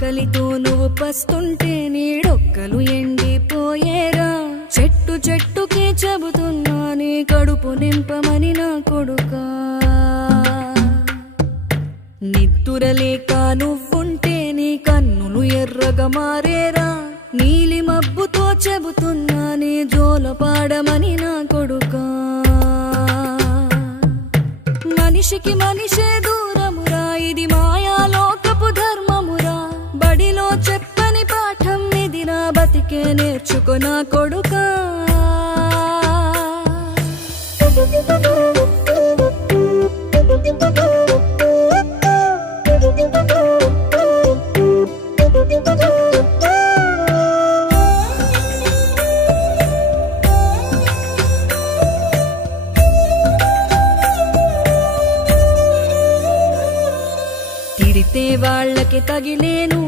కలితో నువ్వు పస్తుంటే నీడొక్కలు ఎండిపోయేరా చెట్టు చెట్టుకే చెబుతున్నా నీ కడుపు నింపమని నా కొడుకా నిద్దురలేక నువ్వుంటే నీ కన్నులు ఎర్రగా మారేరా నీలి మబ్బుతో చెబుతున్నా నీ జోల పాడమని నా కొడుకా మనిషికి మనిషే దూరమురా ఇది మాయాలోకపు ధర్మమురా బడిలో చెప్పని పాఠం ఇదిరా బతికే నేర్చుకో నా కొడుకా తిడితే వాళ్ళకి తగిలేను